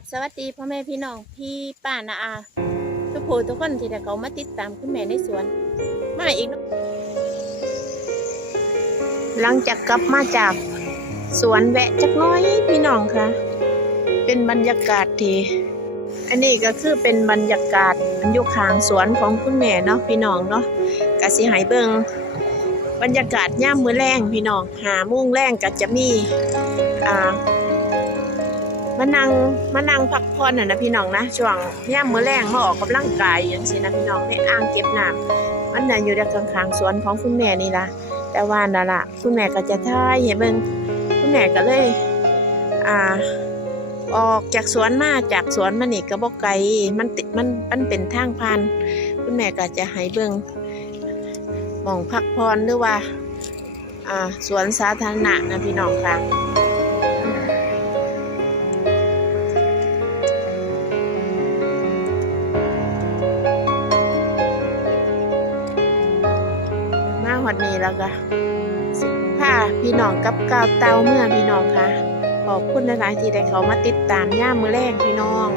บสวัสดีพ่อแม่พี่น้องพี่ป้านาอา ทุกผู้ทุกคนที่ได้เขามาติดตามคุณแม่ในสวน มาอีกนะหลังจากกลับมาจากสวนแวะจักน้อยพี่น้องค่ะ เป็นบรรยากาศที่อันนี้ก็คือเป็นบรรยากาศอยู่ข้างสวนของคุณแม่เนาะพี่น้องเนาะกสิหายเบิงบรรยากาศย่ามมือแรงพี่น้องหามุ่งแรงก็จะมีอ่า มานั่งมานั่งพักผ่อนน่ะนะพี่น้องนะช่วงย่ามมื้อแรงมาออกกำลังกายอย่างสินะพี่น้องในอ่างเก็บน้ำมันน่ะอยู่ด้านข้างๆสวนของคุณแม่นี่ล่ะแต่ว่านั่นล่ะคุณแม่ก็จะถ่ายให้เบิ่งคุณแม่ก็เลยอ่าออกจากสวนมาจากสวนมานี่ก็บ่ไกลมันติดมันมันเป็นทางผ่าน คุณแม่ก็จะให้เบิ่งมองพักผ่อนหรือว่า อ่าสวนสาธารณะนะพี่น้องค่ะ อดนี้แล้วก็สิผ้าพี่น้องกับกาวเตาเมื่อพี่น้องค่ะ ขอบคุณหลายที่ได้เขามาติดตามย่ามือแรงพี่น้อง